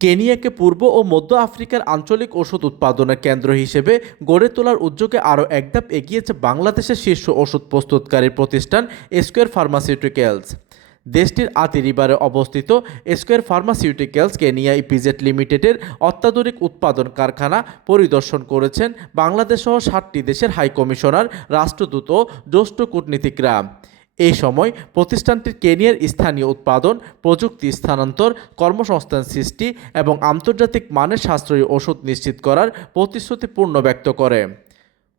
কেনিয়াকে পূর্ব ও মধ্য আফ্রিকার আঞ্চলিক ওষুধ উৎপাদনের কেন্দ্র হিসেবে গড়ে তোলার উদ্যোগে আরও একধাপ এগিয়েছে বাংলাদেশের শীর্ষ ওষুধ প্রস্তুতকারী প্রতিষ্ঠান স্কয়ার ফার্মাসিউটিক্যালস। দেশটির আতিরিবারে অবস্থিত স্কয়ার ফার্মাসিউটিক্যালস কেনিয়া ইপিজেড লিমিটেডের অত্যাধুনিক উৎপাদন কারখানা পরিদর্শন করেছেন বাংলাদেশসহ ৭টি দেশের হাইকমিশনার, রাষ্ট্রদূত ও জ্যেষ্ঠ কূটনীতিকরা। এই সময় প্রতিষ্ঠানটির কেনিয়ার স্থানীয় উৎপাদন, প্রযুক্তি স্থানান্তর, কর্মসংস্থান সৃষ্টি এবং আন্তর্জাতিক মানের সাশ্রয়ী ওষুধ নিশ্চিত করার প্রতিশ্রুতি পূর্ণ ব্যক্ত করে।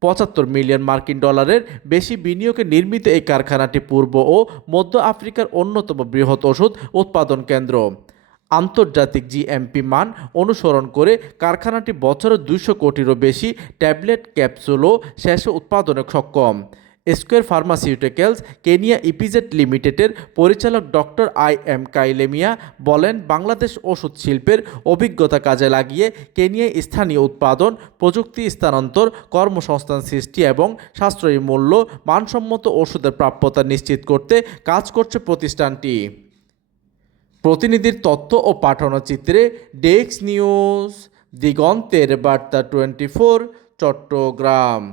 ৭৫ মিলিয়ন মার্কিন ডলারের বেশি বিনিয়োগে নির্মিত এই কারখানাটি পূর্ব ও মধ্য আফ্রিকার অন্যতম বৃহৎ ওষুধ উৎপাদন কেন্দ্র। আন্তর্জাতিক জিএমপি মান অনুসরণ করে কারখানাটি বছরে ২০০ কোটিরও বেশি ট্যাবলেট, ক্যাপসুল ও শেষে উৎপাদনে সক্ষম। স্কয়ার ফার্মাসিউটিক্যালস কেনিয়া ইপিজেড লিমিটেডের পরিচালক ডক্টর আই.এম. কাইলেমিয়া বলেন, বাংলাদেশ ওষুধ শিল্পের অভিজ্ঞতা কাজে লাগিয়ে কেনিয়ায় স্থানীয় উৎপাদন, প্রযুক্তি স্থানান্তর, কর্মসংস্থান সৃষ্টি এবং সাশ্রয়ী মূল্য, মানসম্মত ওষুধের প্রাপ্যতা নিশ্চিত করতে কাজ করছে প্রতিষ্ঠানটি। প্রতিনিধির তথ্য ও পাঠানো চিত্রে ডেস্ক নিউজ, দিগন্তের বার্তা 24, চট্টগ্রাম।